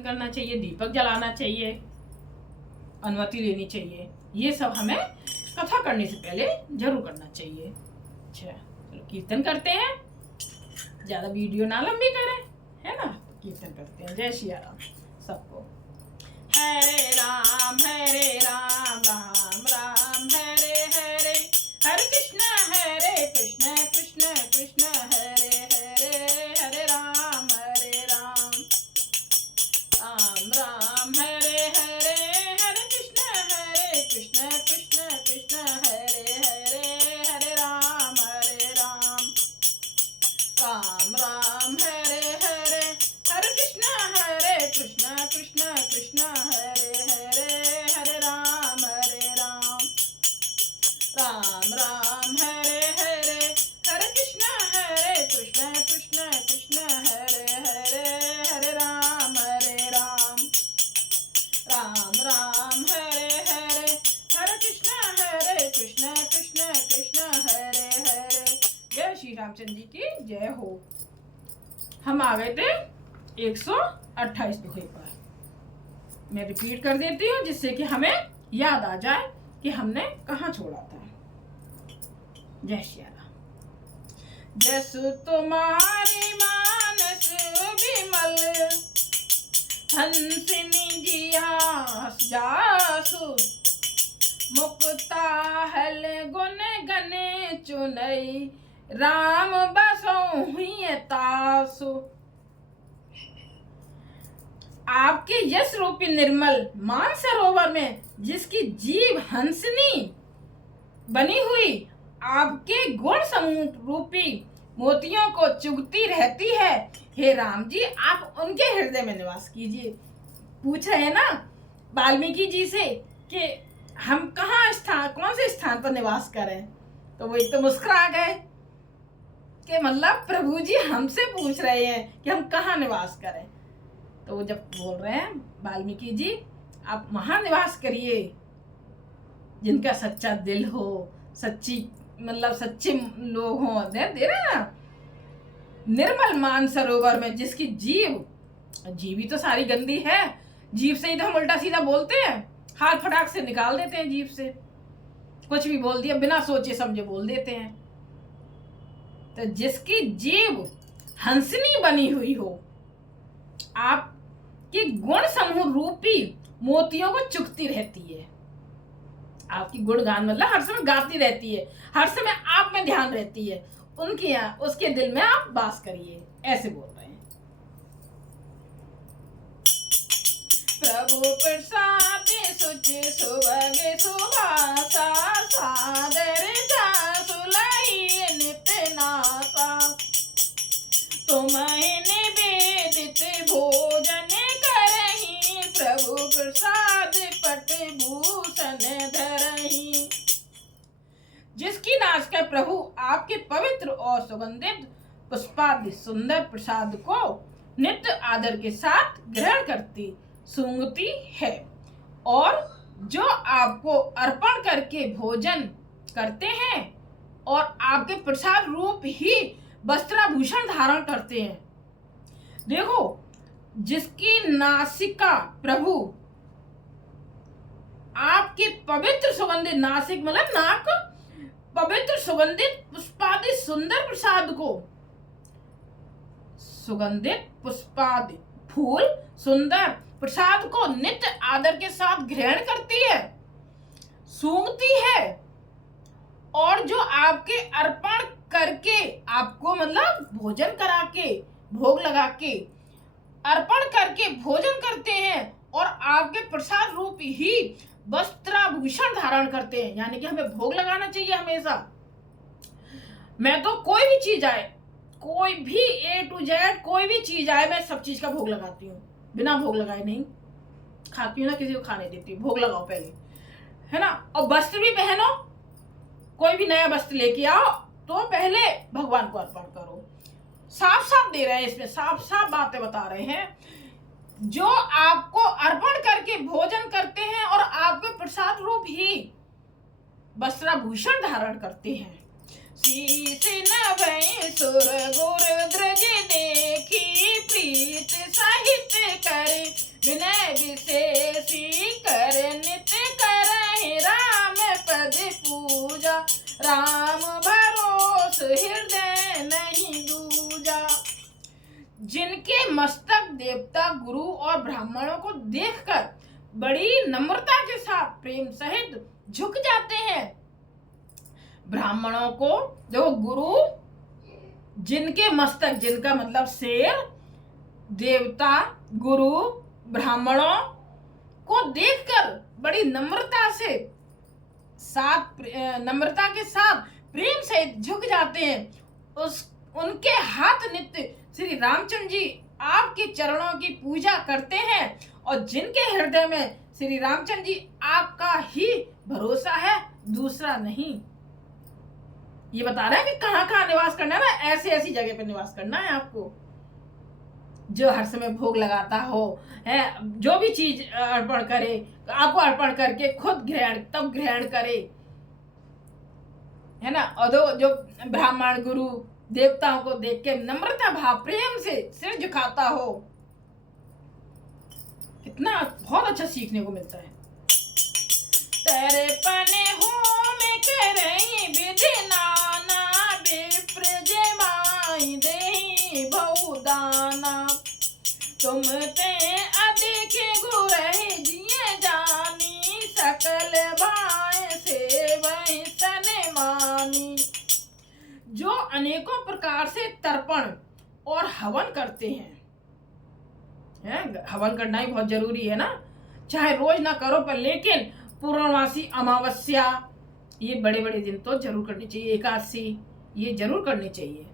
करना चाहिए, दीपक जलाना चाहिए, अनुमति लेनी चाहिए। ये सब हमें कथा करने से पहले जरूर करना चाहिए। अच्छा चलो कीर्तन करते हैं, ज्यादा वीडियो ना लंबी करें, है ना। कीर्तन करते हैं। जय श्री राम सबको। हरे राम राम राम हरे हरे, हरे कृष्ण कृष्ण कृष्ण हरे हरे, हरे राम राम हरे हरे, हरे कृष्ण कृष्ण कृष्ण हरे हरे, हरे राम राम हरे हरे, हरे कृष्ण कृष्ण कृष्ण हरे हरे, हरे राम राम हरे हरे, हरे कृष्ण कृष्ण कृष्ण हरे हरे, हरे राम हरे हरे, हरे कृष्ण कृष्ण कृष्ण हरे हरे। जय श्री रामचंद्र जी की जय हो। हम आ गए थे 128 दोहे पर। मैं रिपीट कर देती हूँ जिससे कि हमें याद आ जाए कि हमने कहाँ छोड़ा था। जय श्री राम। जसु तुम्हारी मानस विमल, हंसिनी जिया जासु, मुक्ता हल गुण गने चुनई, राम बसों हुई तासु। आपके यश रूपी निर्मल मान सरोवर में जिसकी जीव हंसनी बनी हुई, आपके गुण समूह रूपी मोतियों को चुगती रहती है। हे राम जी आप उनके हृदय में निवास कीजिए। पूछ रहे हैं ना वाल्मीकि जी से कि हम कौन से स्थान पर निवास करें, तो वो एक तो मुस्कुरा गए कि मतलब प्रभु जी हमसे पूछ रहे हैं कि हम कहाँ निवास करें। तो वो जब बोल रहे हैं वाल्मीकि जी आप वहां निवास करिए जिनका सच्चा दिल हो, सच्चे लोग हों। दे रहे ना, निर्मल मान सरोवर में जिसकी जीव तो सारी गंदी है। जीभ से ही तो हम उल्टा सीधा बोलते हैं, हाथ फटाक से निकाल देते हैं जीभ से, कुछ भी बोल दिया बिना सोचे समझे बोल देते हैं। तो जिसकी जीव हंसनी बनी हुई हो, आपके गुण समूह रूपी मोतियों को चुगती रहती है। आपकी गुणगान मतलब हर समय गाती रहती है, हर समय आप में ध्यान रहती है, उनके उसके दिल में आप वास करिए, ऐसे बोल रहे हैं। प्रभु प्रसाद सुचि सुभगे सुभाषा, सादर जासुलाई नित्य नासा, तुम्हें निवेदित भोजन करही, प्रभु प्रसाद पट भूषण धरही। जिसकी नासिका प्रभु आपके पवित्र और सुगंधित पुष्पादि सुंदर प्रसाद को नित्य आदर के साथ ग्रहण करती सूंघती है, और जो आपको अर्पण करके भोजन करते हैं और आपके प्रसाद रूप ही वस्त्राभूषण धारण करते हैं। देखो जिसकी नासिका प्रभु आपके पवित्र सुगंधित, नासिक मतलब नाक, पवित्र सुगंधित पुष्पादि सुंदर प्रसाद को, सुगंधित पुष्पादि फूल सुंदर प्रसाद को नित्य आदर के साथ ग्रहण करती है, सूंघती है, और जो आपके अर्पण करके आपको मतलब भोजन करा के भोग लगा के अर्पण करके भोजन करते हैं और आपके प्रसाद रूप ही वस्त्राभूषण धारण करते हैं। यानी कि हमें भोग लगाना चाहिए हमेशा। मैं तो कोई भी चीज आए, कोई भी A to Z कोई भी चीज आए, मैं सब चीज का भोग लगाती हूँ, बिना भोग लगाए नहीं खाती हूँ ना, किसी को खाने देती हूँ। भोग लगाओ पहले, है ना। और वस्त्र भी पहनो, कोई भी नया वस्त्र लेके आओ तो पहले भगवान को अर्पण करो। साफ साफ दे रहे हैं इसमें, साफ साफ बातें बता रहे हैं। जो आपको अर्पण करके भोजन करते हैं और आपके प्रसाद रूप ही वस्त्राभूषण धारण करते हैं। शीश नभै सुर गुर द्रज देखी, प्रीत सहित करे विनय विशेषी कर नित करहि राम पद पूजा। राम भरोस हृदय नहीं दूजा। जिनके मस्तक देवता गुरु और ब्राह्मणों को देखकर बड़ी नम्रता के साथ प्रेम सहित झुक जाते हैं। ब्राह्मणों को जो गुरु, जिनके मस्तक, जिनका मतलब शेर, देवता, गुरु, ब्राह्मणों को देखकर बड़ी नम्रता के साथ प्रेम से झुक जाते हैं। उनके हाथ नित्य श्री रामचंद्र जी आपके चरणों की पूजा करते हैं और जिनके हृदय में श्री रामचंद्र जी आपका ही भरोसा है, दूसरा नहीं। ये बता रहा है कि कहाँ कहाँ निवास करना है ना, ऐसी ऐसी जगह पे निवास करना है आपको, जो हर समय भोग लगाता हो, है, जो भी चीज अर्पण करे आपको अर्पण करके खुद ग्रहण करे, है ना। और जो ब्राह्मण गुरु देवताओं को देख के नम्रता भाव प्रेम से सिर झुकाता हो, कितना बहुत अच्छा सीखने को मिलता है। तेरे पने हो में करही विधि नाना, विप्र जमाई देहि बहुदाना। तुम ते अधिक गुरहि जिये जानी, सकल भाय से वही सन मानी। जो अनेकों प्रकार से तर्पण और हवन करते हैं, हवन करना ही बहुत जरूरी है ना, चाहे रोज ना करो पर लेकिन पूर्णमासी, अमावस्या, ये बड़े बड़े दिन तो जरूर करनी चाहिए, एकादशी ये जरूर करनी चाहिए।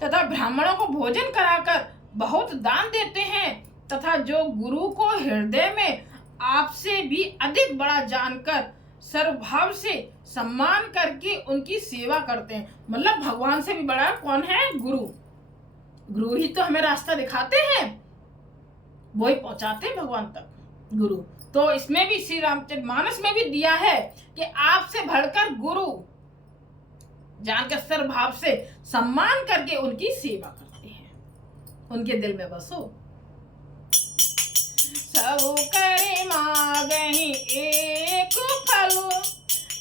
तथा ब्राह्मणों को भोजन कराकर बहुत दान देते हैं तथा जो गुरु को हृदय में आपसे भी अधिक बड़ा जानकर सर्वभाव से सम्मान करके उनकी सेवा करते हैं। मतलब भगवान से भी बड़ा कौन है? गुरु। गुरु ही तो हमें रास्ता दिखाते हैं, वो ही पहुंचाते हैं भगवान तक, गुरु। तो इसमें भी श्री रामचरित मानस में भी दिया है कि आपसे बढ़कर गुरु जानकर सर्वभाव से सम्मान करके उनकी सेवा करते हैं, उनके दिल में बसो। सब करे मागहि एक फल,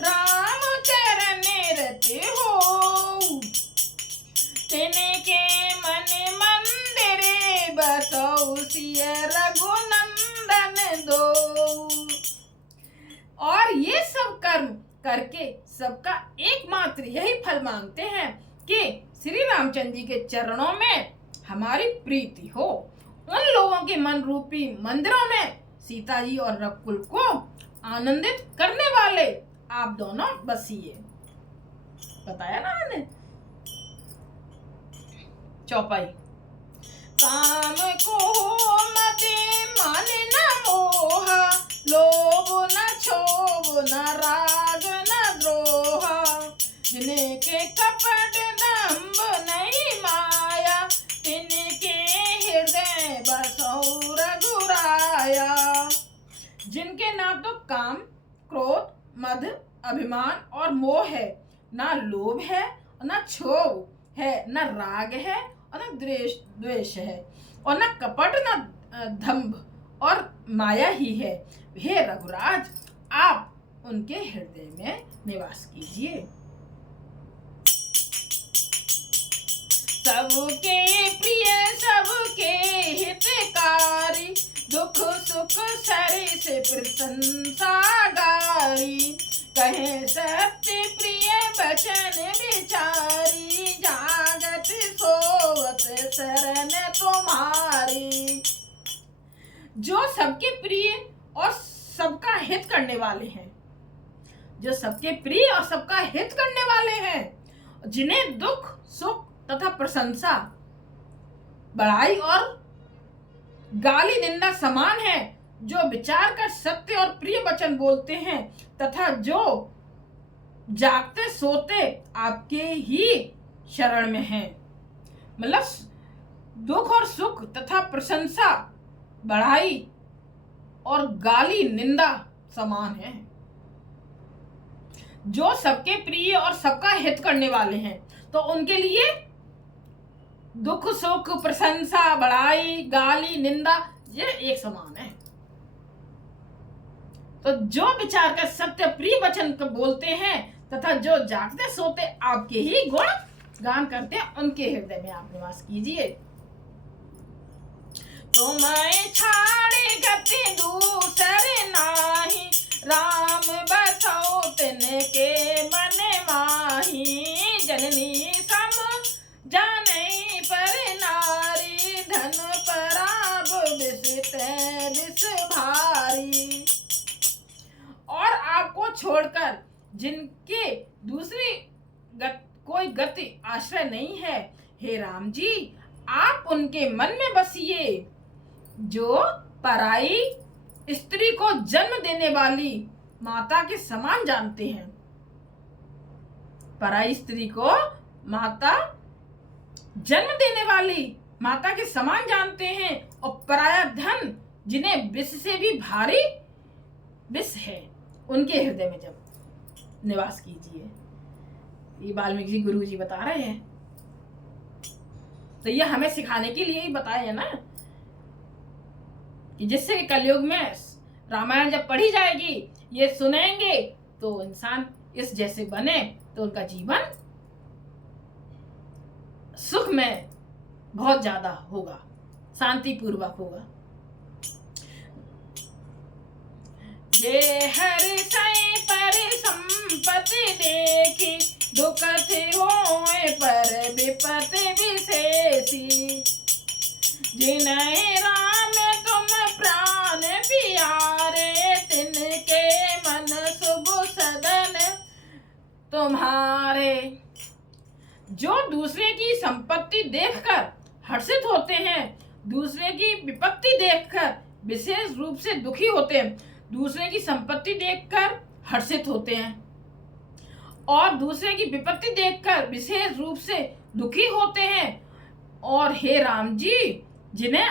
राम चरण रति हो। तिनके मन मंदिर बसौ, सिय रघुनंदन दो। और ये सब कर्म करके सबका एकमात्र यही फल मांगते हैं कि श्री रामचंद्र जी के चरणों में हमारी प्रीति हो। उन लोगों के मन रूपी मंदिरों में सीता जी और रघुकुल को आनंदित करने वाले आप दोनों बसिए। बताया ना मैंने। चौपाई। काम को मते मन न मोहा, लोभ न क्षोभ न राग न द्रोहा। जिनके कपट दंभ नहीं माया, तिनके हृदय बसौ रघुराया। जिनके ना तो काम, क्रोध, मद, अभिमान और मोह है, ना लोभ है और ना क्षोभ है, ना राग है और न द्वेष है, और न कपट न दंभ और माया ही है। हे रघुराज, आप उनके हृदय में निवास कीजिए। सबके प्रिय सबके हितकारी, दुख सुख सरिस प्रशंसागारी। कहे सत्य प्रिय बचन विचारी, जागत सोवत शरण तुम्हारी। जो सबके प्रिय और सबका हित करने वाले हैं, जो सबके प्रिय और सबका हित करने वाले हैं, जिन्हें दुख सुख तथा प्रशंसा, बड़ाई और गाली निंदा समान है, जो विचार कर सत्य और प्रिय वचन बोलते हैं तथा जो जागते सोते आपके ही शरण में हैं। मतलब दुख और सुख तथा प्रशंसा, बढ़ाई और गाली निंदा समान है। जो सबके प्रिय और सबका हित करने वाले हैं, तो उनके लिए दुख सुख प्रशंसा, बढ़ाई, गाली निंदा ये एक समान है। तो जो विचार कर सत्य प्रिय वचन को बोलते हैं तथा जो जागते सोते आपके ही गुण गान करते हैं, उनके हृदय में आप निवास कीजिए। तुम्हें छाड़े गति दूसरे नाही, राम बसो तिनके मन माही। जननी सम जाने पर नारी, धन पराब बिसते बिस भारी। और आपको छोड़कर जिनके दूसरी कोई गति आश्रय नहीं है, हे राम जी आप उनके मन में बसिए, जो पराई स्त्री को जन्म देने वाली माता के समान जानते हैं। पराई स्त्री को माता जन्म देने वाली माता के समान जानते हैं, और पराया धन जिन्हें विष से भी भारी विष है, उनके हृदय में जब निवास कीजिए। ये वाल्मीकि जी गुरु जी बता रहे हैं। तो ये हमें सिखाने के लिए ही बताया है ना, कि जिससे कलयुग में रामायण जब पढ़ी जाएगी, ये सुनेंगे तो इंसान इस जैसे बने, तो उनका जीवन सुख में बहुत ज्यादा होगा, शांतिपूर्वक होगा। जे हर सै पर संपत्ति देखी, दुखत होए पर विपत्ति विशेषी। जिन्हें राम तुम प्राण प्यारे, तिनके मन शुभ सदन तुम्हारे। जो दूसरे की संपत्ति देखकर हर्षित होते हैं, दूसरे की विपत्ति देखकर विशेष रूप से दुखी होते हैं, दूसरे की संपत्ति देखकर हर्षित होते हैं और दूसरे की विपत्ति देखकर विशेष रूप से दुखी होते हैं। और हे राम जी जिन्हें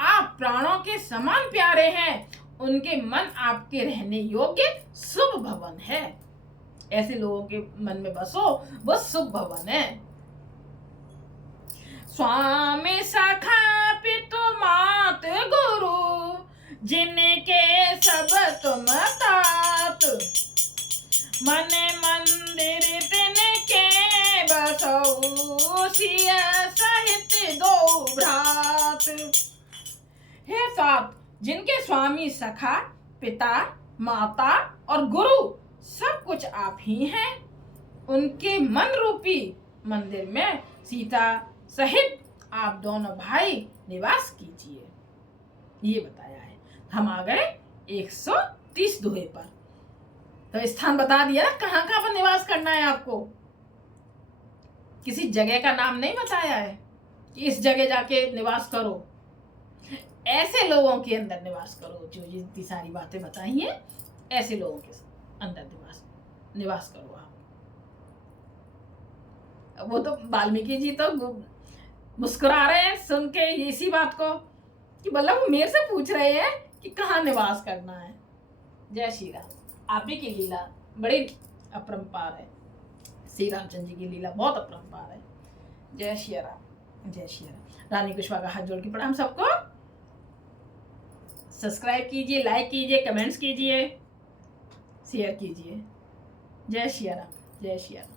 आप प्राणों के समान प्यारे हैं, उनके मन आपके रहने योग्य शुभ भवन है। ऐसे लोगों के मन में बसो, वो शुभ भवन है। स्वामी सखा पितु मात गुरु, जिनके सब तुम तात। मन मंदिर तिनके बसौ, सिय सहित दो भ्रात। हे सात, जिनके स्वामी सखा पिता माता और गुरु सब कुछ आप ही हैं, उनके मन रूपी मंदिर में सीता सहित आप दोनों भाई निवास कीजिए। ये बताया है। हम आ गए 130 दोहे पर। तो स्थान बता दिया ना, कहाँ कहाँ पर निवास करना है आपको। किसी जगह का नाम नहीं बताया है कि इस जगह जाके निवास करो। ऐसे लोगों के अंदर निवास करो जो जितनी सारी बातें बताई हैं, ऐसे लोगों के अंदर निवास करो आप। वो तो वाल्मीकि जी तो मुस्कुरा रहे हैं सुन के इसी बात को, कि मतलब वो मेरे से पूछ रहे हैं कि कहाँ निवास करना है। जय श्री राम। आप ही की लीला बड़ी अपरंपार है। श्री रामचंद्र जी की लीला बहुत अपरंपार है। जय श्री राम, जय श्री राम। रानी कुशवाहा का हाथ जोड़ के प्रणाम सबको। सब्सक्राइब कीजिए, लाइक कीजिए, कमेंट्स कीजिए, शेयर कीजिए। जय श्री राम, जय श्री राम।